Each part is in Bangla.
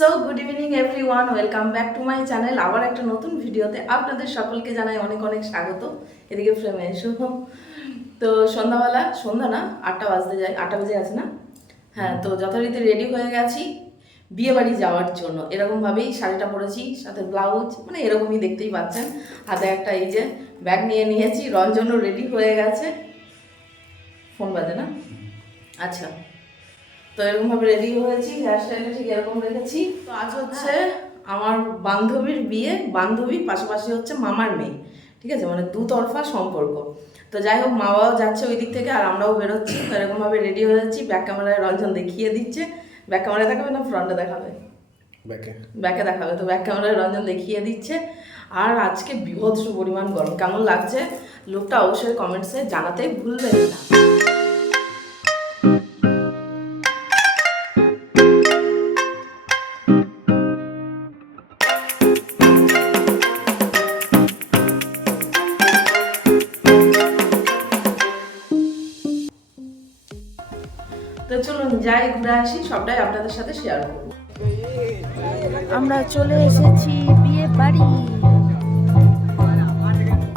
So good evening everyone welcome back to my channel আবার একটা নতুন ভিডিওতে আপনাদের সকলকে জানাই অনেক অনেক স্বাগত। এদিকে ফ্রেমে এসো। তো, সন্ধ্যাবেলা, সন্ধ্যা না, আটটা বাজতে যায়, আটটা বাজে গেছে না? হ্যাঁ তো যথারীতি রেডি হয়ে গেছি বিয়ে বাড়ি যাওয়ার জন্য। এরকমভাবেই শাড়িটা পরেছি, সাথে ব্লাউজ মানে এরকমই দেখতেই পাচ্ছেন। হাতে একটা এই যে ব্যাগ নিয়ে নিয়েছি, রঞ্জনও রেডি হয়ে গেছে। ফোন বাজে না? আচ্ছা। তো এরকমভাবে রেডি হয়েছি হেয়ার স্টাইলটা ঠিক এরকম রেখেছি। তো আজ হচ্ছে আমার বান্ধবীর বিয়ে বান্ধবী পাশাপাশি হচ্ছে মামার মেয়ে ঠিক আছে? মানে দুতরফা সম্পর্ক। তো যাই হোক মা বাবাও যাচ্ছে ওই দিক থেকে আর আমরাও বেরোচ্ছি। তো এরকমভাবে রেডি হয়ে যাচ্ছি ব্যাক ক্যামেরায় রঞ্জন দেখিয়ে দিচ্ছে। ব্যাক ক্যামেরায় দেখাবে না ফ্রন্টে দেখাবে? ব্যাকে ব্যাকে দেখাবে। তো ব্যাক ক্যামেরায় রঞ্জন দেখিয়ে দিচ্ছে। আর আজকে বিভৎস পরিমাণ গরম। কেমন লাগছে? লোকটা অবশ্যই কমেন্টসে জানাতে ভুলবেন না। যাই ঘুরে আসি সবটাই আপনাদের সাথে শেয়ার করব। আমরা চলে এসেছি বিয়ে বাড়ি।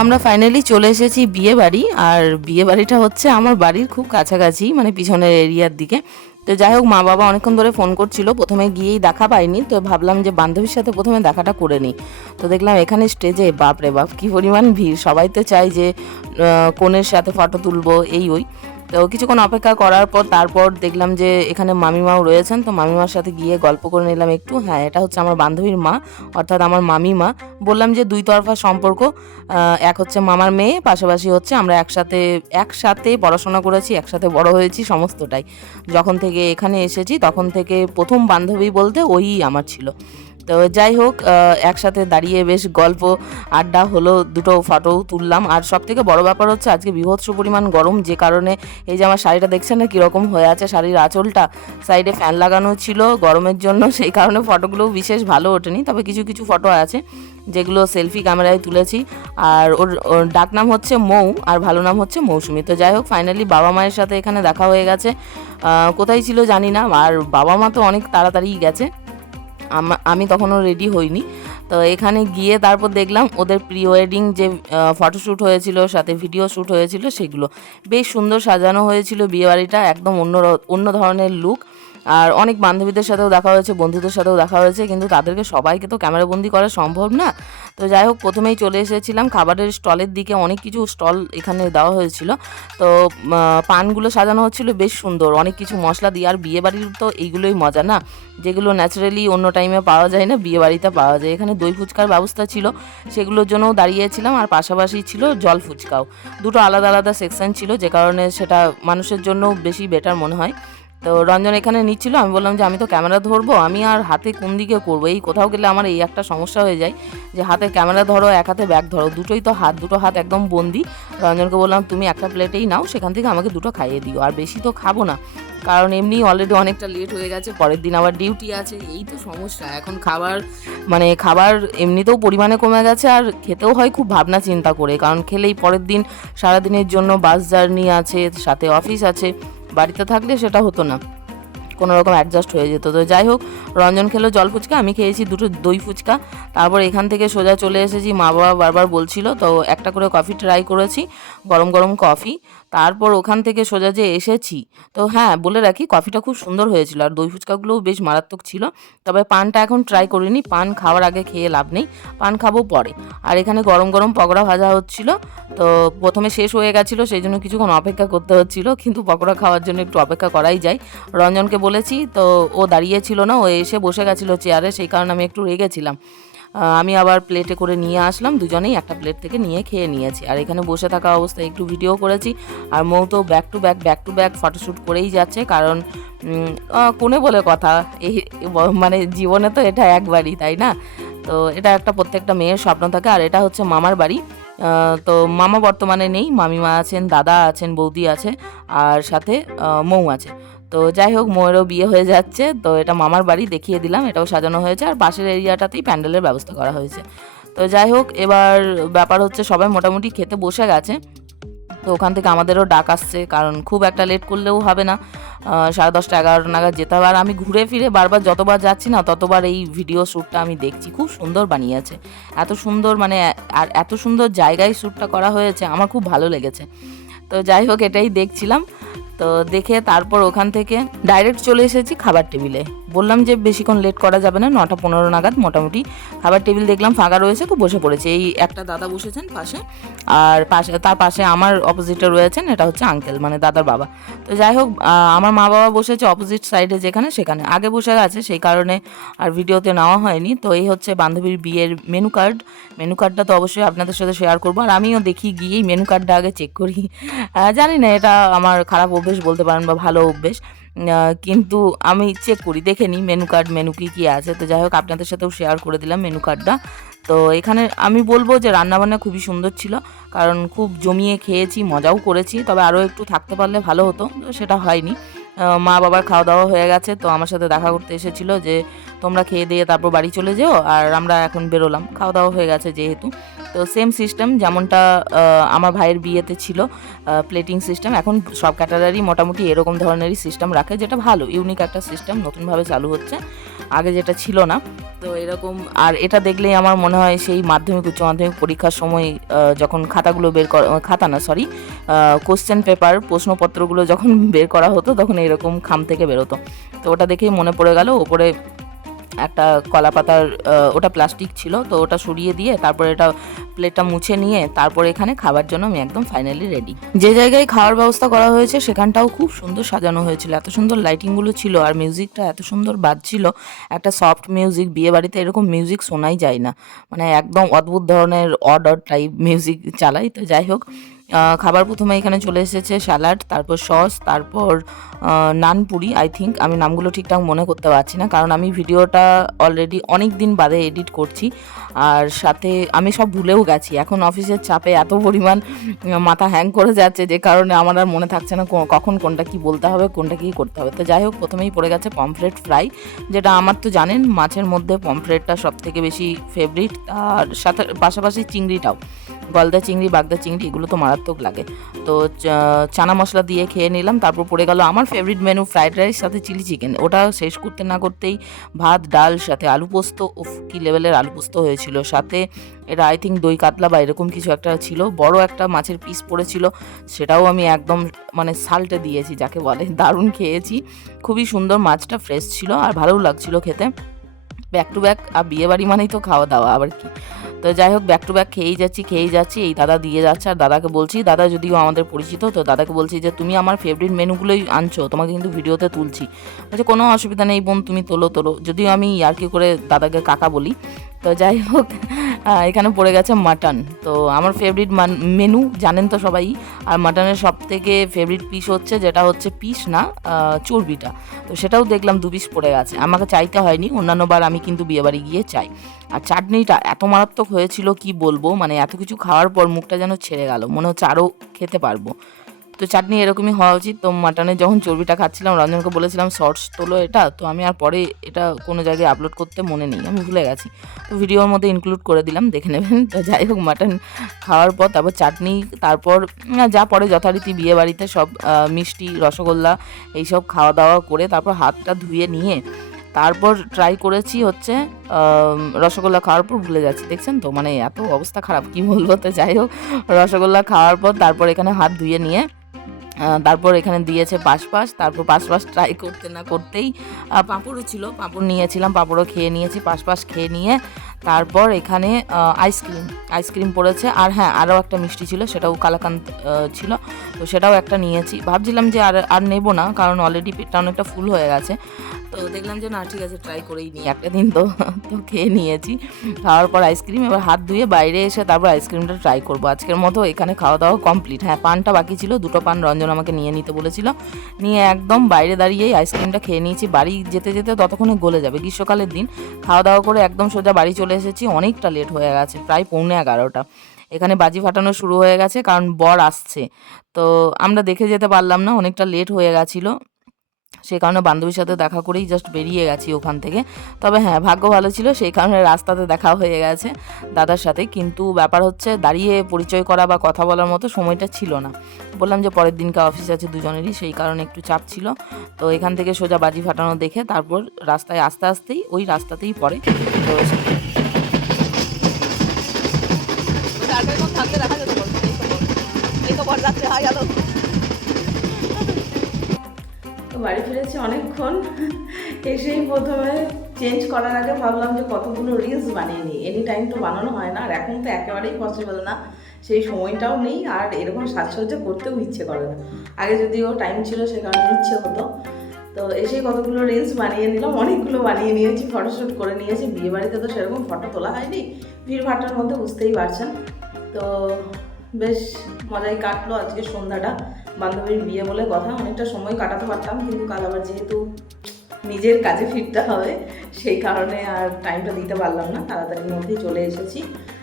আমরা ফাইনালি চলে এসেছি বিয়ে বাড়ি আর বিয়ে বাড়িটা হচ্ছে আমার বাড়ির খুব কাছাকাছি মানে পিছনের এরিয়ার দিকে। তো যাই হোক মা বাবা অনেকক্ষণ ধরে ফোন করছিল প্রথমে গিয়েই দেখা পাইনি তো ভাবলাম যে বান্ধবীর সাথে প্রথমে দেখাটা করে নিই। তো দেখলাম এখানে স্টেজে বাপ রে বাপ কী পরিমাণ ভিড়। সবাই তো চায় যে কনের সাথে ফটো তুলবো এই ওই। তো কিছুক্ষণ অপেক্ষা করার পর তারপর দেখলাম যে এখানে মামিমাও রয়েছেন, তো মামিমার সাথে গিয়ে গল্প করে নিলাম একটু। হ্যাঁ এটা হচ্ছে আমার বান্ধবীর মা, অর্থাৎ আমার মামিমা। বললাম যে দুই তরফা সম্পর্ক এক হচ্ছে মামার মেয়ে, পাশাপাশি হচ্ছে আমরা একসাথে একসাথে পড়াশোনা করেছি, একসাথে বড় হয়েছি সমস্তটাই। যখন থেকে এখানে এসেছি, তখন থেকে প্রথম বান্ধবী বলতে ওই আমার ছিল। তো যাই হোক একসাথে দাঁড়িয়ে বেশ গল্প, আড্ডা হলো, দুটো ফটোও তুললাম। আর সব থেকে বড় ব্যাপার হচ্ছে, আজকে বিভৎস পরিমাণ গরম, যে কারণে এই যে আমার শাড়িটা দেখছেন না কীরকম হয়ে আছে শাড়ির আঁচলটা? সাইডে ফ্যান লাগানো ছিল গরমের জন্য, সেই কারণে ফটোগুলোও বিশেষ ভালো ওঠেনি। তবে কিছু কিছু ফটো আছে, যেগুলো সেলফি ক্যামেরায় তুলেছি। আর ওর ডাক নাম হচ্ছে মৌ, আর ভালো নাম হচ্ছে মৌসুমি। তো যাই হোক ফাইনালি বাবা মায়ের সাথে এখানে দেখা হয়ে গেছে। কোথায় ছিল জানি না, আর বাবা মা তো অনেক তাড়াতাড়িই গেছে। আমা- তখনও রেডি হইনি। তো এখানে গিয়ে তারপর দেখলাম ওদের প্রি ওয়েডিং যে ফটোশ্যুট হয়েছিল, সাথে ভিডিও শ্যুট হয়েছিল, সেগুলো। বেশ সুন্দর সাজানো হয়েছিল বিয়েবাড়িটা, একদম অন্য অন্য ধরনের লুক আর অনেক বান্ধবীদের সাথেও দেখা হয়েছে, বন্ধুদের সাথেও দেখা হয়েছে, কিন্তু তাদেরকে সবাইকে তো ক্যামেরাবন্দি করা সম্ভব না। তো যাই হোক, প্রথমেই চলে এসেছিলাম। খাবারের স্টলের দিকে অনেক কিছু স্টল এখানে দেওয়া হয়েছিল। তো পানগুলো সাজানো হচ্ছিল, বেশ সুন্দর। অনেক কিছু মশলা দিয়ে, আর বিয়ে বাড়ির তো এইগুলোই মজা না? যেগুলো ন্যাচারালি অন্য টাইমে পাওয়া যায় না বিয়ে বাড়িতে পাওয়া যায়। এখানে দই ফুচকার ব্যবস্থা ছিল, সেগুলোর জন্যও দাঁড়িয়েছিলাম, আর পাশাপাশি ছিল জল ফুচকাও। দুটো আলাদা আলাদা সেকশন ছিল, যে কারণে সেটা মানুষের জন্য বেশি বেটার মনে হয়। তো রঞ্জন এখানে নিচ্ছিল, আমি বললাম যে আমি তো ক্যামেরা ধরবো, আমি আর হাতে কোন দিকে করব? এই কোথাও গেলে আমার এই একটা সমস্যা হয়ে যায় যে হাতে ক্যামেরা ধরো, এক হাতে ব্যাগ ধরো, দুটোই তো হাত, দুটো হাত একদম বন্দি। রঞ্জনকে বললাম, তুমি একটা প্লেটেই নাও, সেখান থেকে আমাকে দুটো খাইয়ে দিও, আর বেশি তো খাব না। কারণ এমনি অলরেডি অনেকটা লেট হয়ে গেছে, পরের দিন আবার ডিউটি আছে, এই তো সমস্যা। এখন খাবার মানে খাবার এমনিতেও পরিমাণে কমে গেছে, আর খেতেও হয় খুব ভাবনা চিন্তা করে, কারণ খেলেই পরের দিন সারাদিনের জন্য বাস জার্নি আছে, সাথে অফিস আছে। বাড়িতে থাকলে সেটা হতো না। কোনো রকম অ্যাডজাস্ট হয়ে যেত। তো যাই হোক, রঞ্জন খেলো জল ফুচকা, আমি খেয়েছি দুটো দই ফুচকা। তারপর এখান থেকে সোজা চলে এসেছি, মা বাবা বারবার বলছিল, তো একটা করে কফি ট্রাই করেছি, গরম গরম কফি তারপর ওখান থেকে সোজা যে এসেছি, তো হ্যাঁ বলে রাখি কফিটা খুব সুন্দর হয়েছিল আর দই ফুচকাগুলোও বেশ মারাত্মক ছিল। তবে পানটা এখন ট্রাই করিনি, পান খাওয়ার আগে খেয়ে লাভ নেই, পান খাব পরে। আর এখানে গরম গরম পকোড়া ভাজা হচ্ছিল, তো প্রথমে শেষ হয়ে গেছিল, সেই জন্য কিছুক্ষণ অপেক্ষা করতে হচ্ছিল, কিন্তু পকোড়া খাওয়ার জন্য একটু অপেক্ষা করাই যায়। রঞ্জনকে বলেছি, তো ও দাঁড়িয়েছিল না, ও এসে বসে গেছিল চেয়ারে সেই কারণে আমি একটু রেগেছিলাম আমি আবার প্লেটে করে নিয়ে আসলাম, দুজনেই একটা প্লেট থেকে নিয়ে খেয়ে নিয়েছি। আর এখানে বসে থাকা অবস্থায় একটু ভিডিও করেছি। আর মৌ তো back to back back to back photoshoot করেই যাচ্ছে, কারণ কোনে বলে কথা? এই মানে জীবনে তো এটা একবারই, তাই না? তো এটা একটা প্রত্যেকটা মেয়ের স্বপ্ন থাকে। আর এটা হচ্ছে মামার বাড়ি। তো মামা বর্তমানে নেই, মামিমা আছেন, দাদা আছেন, বৌদি আছে, আর সাথে মৌ আছে। তো যাই হোক, ময়েরও বিয়ে হয়ে যাচ্ছে। তো এটা মামার বাড়ি দেখিয়ে দিলাম, এটাও সাজানো হয়েছে। আর পাশের এরিয়াটাতেই প্যান্ডেলের ব্যবস্থা করা হয়েছে। তো যাই হোক, এবার ব্যাপার হচ্ছে সবাই মোটামুটি খেতে বসে গেছে। তো ওখান থেকে আমাদেরও ডাক আসছে, কারণ খুব একটা লেট করলেও হবে না। সাড়ে দশটা এগারোটা নাগাদ যেতে হবে। আর আমি ঘুরে ফিরে বারবার যতবার যাচ্ছি না, ততবার এই ভিডিও শ্যুটটা আমি দেখছি। খুব সুন্দর বানিয়েছে। এত সুন্দর মানে আর এত সুন্দর জায়গায় শ্যুটটা করা হয়েছে, আমার খুব ভালো লেগেছে। তো যাই হোক, এটাই দেখছিলাম। তো দেখে তারপর ওখান থেকে ডাইরেক্ট চলে এসেছি খাবার টেবিলে। বললাম যে বেশিক্ষণ লেট করা যাবে না, নটা পনেরো নাগাদ মোটামুটি। খাবার টেবিল দেখলাম ফাঁকা রয়েছে, তো বসে পড়েছে। এই একটা দাদা বসেছেন পাশে, আর পাশে, তার পাশে আমার অপোজিটে রয়েছেন, এটা হচ্ছে আঙ্কেল মানে দাদার বাবা। তো যাই হোক আমার মা বাবা বসেছে অপোজিট সাইডে যেখানে, সেখানে। আগে বসে আছে, সেই কারণে আর ভিডিওতে নেওয়া হয়নি। তো এই হচ্ছে বান্ধবীর বিয়ের মেনু কার্ড মেনু কার্ডটা তো অবশ্যই আপনাদের সাথে শেয়ার করব, আর আমিও দেখি, গিয়েই মেনু কার্ডটা আগে চেক করি। জানি না, এটা আমার খারাপ অভ্যেস বলতে পারেন বা ভালো অভ্যেস। কিন্তু আমি চেক করি দেখে নিই মেনু কার্ড মেনু কী কী আছে। তো যাই হোক, আপনাদের সাথেও শেয়ার করে দিলাম মেনু কার্ডটা তো এখানে আমি বলব যে রান্নাবান্না খুবই সুন্দর ছিল, কারণ খুব জমিয়ে খেয়েছি, মজাও করেছি। তবে আরও একটু থাকতে পারলে ভালো হতো সেটা হয়নি। মা বাবার খাওয়া দাওয়া হয়ে গেছে, তো আমার সাথে দেখা করতে এসেছিল যে তোমরা খেয়ে দিয়ে তারপর বাড়ি চলে যেও, আর আমরা এখন বেরোলাম। খাওয়া দাওয়া হয়ে গেছে যেহেতু। তো সেম সিস্টেম যেমনটা আমার ভাইয়ের বিয়েতে ছিল প্লেটিং সিস্টেম এখন সব ক্যাটারারই মোটামুটি এরকম ধরনেরই সিস্টেম রাখে, যেটা ভালো ইউনিক একটা সিস্টেম নতুনভাবে চালু হচ্ছে। আগে যেটা ছিল না। তো এরকম, আর এটা দেখলেই আমার মনে হয় সেই মাধ্যমিক, উচ্চ মাধ্যমিক পরীক্ষার সময় যখন খাতাগুলো বের করা, খাতা না সরি কোশ্চেন পেপার প্রশ্নপত্রগুলো যখন বের করা হতো, তখন এরকম খাম থেকে বেরোতো। তো ওটা দেখেই মনে পড়ে গেল, ওপরে একটা কলা পাতার ওটা প্লাস্টিক ছিল, তো ওটা সরিয়ে দিয়ে তারপরে এটা প্লেটটা মুছে নিয়ে তারপরে এখানে খাবার জন্য আমি একদম ফাইনালি রেডি যে জায়গায় খাওয়ার ব্যবস্থা করা হয়েছে সেখানটাও খুব সুন্দর সাজানো হয়েছিল। এত সুন্দর লাইটিংগুলো ছিল আর মিউজিকটা এত সুন্দর বাজছিল। একটা সফট মিউজিক বিয়ে বাড়িতে এরকম মিউজিক শোনাই যায় না। মানে একদম অদ্ভুত ধরনের অড অড টাইপ মিউজিক চালাই, তো যাই হোক। খাবার প্রথমে এখানে চলে এসেছে স্যালাড, তারপর সস, তারপর নানপুরি আই থিঙ্ক আমি নামগুলো ঠিকঠাক মনে করতে পারছি না, কারণ আমি ভিডিওটা অলরেডি অনেক দিন বাদে এডিট করছি। আর সাথে আমি সব ভুলেও গেছি। এখন অফিসের চাপে এত পরিমাণ মাথা হ্যাং করে যাচ্ছে, যে কারণে আমার আর মনে থাকছে না কখন কোনটা কি বলতে হবে, কোনটা কি করতে হবে। তো যাই হোক, প্রথমেই পড়ে গেছে পমফ্রেট ফ্রাই যেটা আমার তো জানেন, মাছের মধ্যে পমফ্রেটটা সব থেকে বেশি ফেভারিট আর সাথে পাশাপাশি চিংড়িটাও। গলদা চিংড়ি, বাগদা চিংড়ি, এগুলো তো মারাত্মক লাগে। তো চানা মশলা দিয়ে খেয়ে নিলাম, তারপর পড়ে গেল আমার ফেভারিট মেনু ফ্রাইড রাইস সাথে চিলি চিকেন ওটা শেষ করতে না করতেই ভাত, ডাল, সাথে আলু পোস্ত, উফ, কি লেভেলের আলু পোস্ত হয়েছিল। সাথে এটা আই থিঙ্ক দই, কাতলা বা এরকম কিছু একটা ছিল, বড় একটা মাছের পিস পড়েছিল, সেটাও আমি একদম মানে সাল্টে দিয়েছি, যাকে বলে দারুণ খেয়েছি। খুবই সুন্দর, মাছটা ফ্রেশ ছিল, আর ভালোও লাগছিল খেতে। ব্যাক টু ব্যাক আর বিয়ে বাড়ি মানেই তো খাওয়া দাওয়া, আবার কি? তো যাই হোক ব্যাক টু ব্যাক খেয়েই যাচ্ছি খেয়েই যাচ্ছি, এই দাদা দিয়ে যাচ্ছে, আর দাদাকে বলছি, দাদা, যদিও আমাদের পরিচিত, তো দাদাকে বলছি যে, তুমি আমার ফেভারিট মেনুগুলোই আনছো, তোমাকে কিন্তু ভিডিওতে তুলছি। বলছে, কোনো অসুবিধা নেই বোন, তুমি তোলো তোলো। যদিও আমি ইয়ার্কি করে দাদাকে কাকা বলি। তো যাই হোক এখানে পড়ে গেছে মাটন। তো আমার ফেভারিট মেনু জানেন তো সবাই, আর মাটনের সব থেকে ফেভারিট পিস হচ্ছে, যেটা হচ্ছে পিস না চর্বিটা। তো সেটাও দেখলাম দু পিস পড়ে গেছে। আমাকে চাইতে হয়নি, অন্যান্য বার আমি কিন্তু বিয়েবাড়ি গিয়ে চাই। আর চাটনিটা এত মারাত্মক হয়েছিল, কি বলব? মানে এত কিছু খাওয়ার পর মুখটা যেন ছেড়ে গেল, মনে হচ্ছে আরও খেতে পারব। তো চাটনি এরকমই হওয়া উচিত। তো মাটনের যখন চর্বিটা খাচ্ছিলাম, রঞ্জনকে বলেছিলাম, শর্টস তোলো এটা। তো আমি আর পরে এটা কোনো জায়গায় আপলোড করতে মনে নেই, আমি ভুলে গেছি। তো ভিডিওর মধ্যে ইনক্লুড করে দিলাম, দেখে নেবেন। তো যাই হোক, মাটন খাওয়ার পর, তারপর চাটনি, তারপর যা পরে যথারীতি বিয়ে বাড়িতে সব মিষ্টি, রসগোল্লা, এইসব খাওয়া দাওয়া করে তারপর হাতটা ধুয়ে নিয়ে, তারপর ট্রাই করেছি হচ্ছে রসগোল্লা খাওয়ার পর ভুলে যাচ্ছি। দেখছেন তো? মানে এত অবস্থা খারাপ, কি বলব? তো যাই হোক, রসগোল্লা খাওয়ার পর তারপর এখানে হাত ধুয়ে নিয়ে তারপর এখানে দিয়েছে পাশ পাশ তারপর পাশ পাশ ট্রাই করতে না করতেই পাঁপড়ও ছিল, পাঁপড় নিয়েছিলাম, পাঁপড়ও খেয়ে নিয়েছি পাশ পাশ খেয়ে নিয়ে তারপর এখানে আইসক্রিম আইসক্রিম পড়েছে। আর হ্যাঁ আরও একটা মিষ্টি ছিল, সেটাও কালাকান্ত ছিল। তো সেটাও একটা নিয়েছি। ভাবছিলাম যে আর আর নেব না, কারণ অলরেডি পেটটা অনেকটা ফুল হয়ে গেছে। তো দেখলাম যে না, ঠিক আছে ট্রাই করেই নিই একটা দিন তো। তো খেয়ে নিয়েছি। খাওয়ার পর আইসক্রিম এবার হাত ধুয়ে বাইরে এসে তারপর আইসক্রিমটা ট্রাই করব। আজকের মতো এখানে খাওয়া দাওয়া কমপ্লিট হ্যাঁ পানটা বাকি ছিল, দুটো পান রঞ্জন আমাকে নিয়ে নিতে বলেছিল। নিয়ে একদম বাইরে দাঁড়িয়েই আইসক্রিমটা খেয়ে নিয়েছি। বাড়ি যেতে যেতে ততক্ষণে গলে যাবে। গ্রীষ্মকালের দিন, খাওয়া দাওয়া করে একদম সোজা বাড়ি চলে এসেছি, অনেকটা লেট হয়ে গেছে, প্রায় পৌনে এগারোটা। এখানে বাজি ফাটানো শুরু হয়ে গেছে, কারণ বর আসছে। তো আমরা দেখে যেতে পারলাম না, অনেকটা লেট হয়ে গেছিল। সেই কারণে বান্ধবীর সাথে দেখা করেই জাস্ট বেরিয়ে গেছি ওখান থেকে। তবে হ্যাঁ ভাগ্য ভালো ছিল, সেই কারণে রাস্তাতে দেখা হয়ে গেছে দাদার সাথে। কিন্তু ব্যাপার হচ্ছে, দাঁড়িয়ে পরিচয় করা বা কথা বলার মতো সময়টা ছিল না। বললাম যে পরের দিনকে অফিস আছে দুজনেরই, সেই কারণে একটু চাপ ছিল। তো এখান থেকে সোজা বাজি ফাটানো দেখে তারপর রাস্তায় আস্তে আস্তেই, ওই রাস্তাতেই পড়ে। বাড়ি ফিরেছি অনেকক্ষণ। এসেই প্রথমে চেঞ্জ করার আগে ভাবলাম যে কতগুলো রিলস বানিয়ে নিই। এনি টাইম তো বানানো হয় না, আর এখন তো একেবারেই পসিবল না। সেই সময়টাও নেই, আর এরকম সাজসজ্জা করতেও ইচ্ছে করে না। আগে যদিও টাইম ছিল, সে কারণে ইচ্ছে হতো। তো এসেই কতগুলো রিলস বানিয়ে নিলাম, অনেকগুলো বানিয়ে নিয়েছি ফটোশ্যুট করে নিয়েছি। বিয়েবাড়িতে তো সেরকম ফটো তোলা হয়নি, ভিড় ভাট্টার মধ্যে বুঝতেই পারছেন। তো বেশ মজাই কাটলো আজকে সন্ধ্যাটা। বান্ধবীর বিয়ে বলে কথা, অনেকটা সময় কাটাতে পারতাম, কিন্তু কাল আবার যেহেতু নিজের কাজে ফিরতে হবে, সেই কারণে আর টাইমটা দিতে পারলাম না, তাড়াতাড়ির মধ্যেই চলে এসেছি।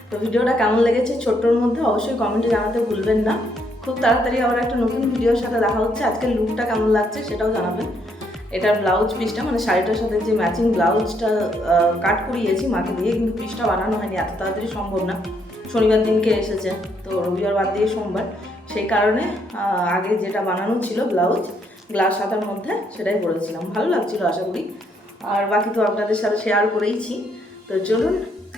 তো ভিডিওটা কেমন লেগেছে ছোট্টর মধ্যে অবশ্যই কমেন্টে জানাতে ভুলবেন না। খুব তাড়াতাড়ি আবার একটা নতুন ভিডিওর সাথে দেখা হচ্ছে, আজকের লুকটা কেমন লাগছে সেটাও জানাবেন। এটার ব্লাউজ পিসটা মানে শাড়িটার সাথে যে ম্যাচিং ব্লাউজটা কাট করিয়েছি, মাকে দিয়ে কিন্তু পিসটা বানানো হয়নি, এত তাড়াতাড়ি সম্ভব না। শনিবার দিনকে এসেছে। তো রবিবার বাদ দিয়ে সোমবার। সেই কারণে আগে যেটা বানানো ছিল ব্লাউজ, গ্লাস হাতার মধ্যে সেটাই পরেছিলাম। ভালো লাগছিল আশা করি। আর বাকি তো আপনাদের সাথে শেয়ার করেইছি। তো চলুন,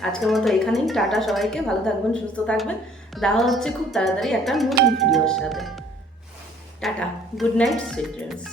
আজকের মতো এখানেই। টাটা সবাইকে, ভালো থাকবেন, সুস্থ থাকবেন। দেখা হচ্ছে খুব তাড়াতাড়ি একটা নতুন ভিডিওর সাথে। Tata, good night dreams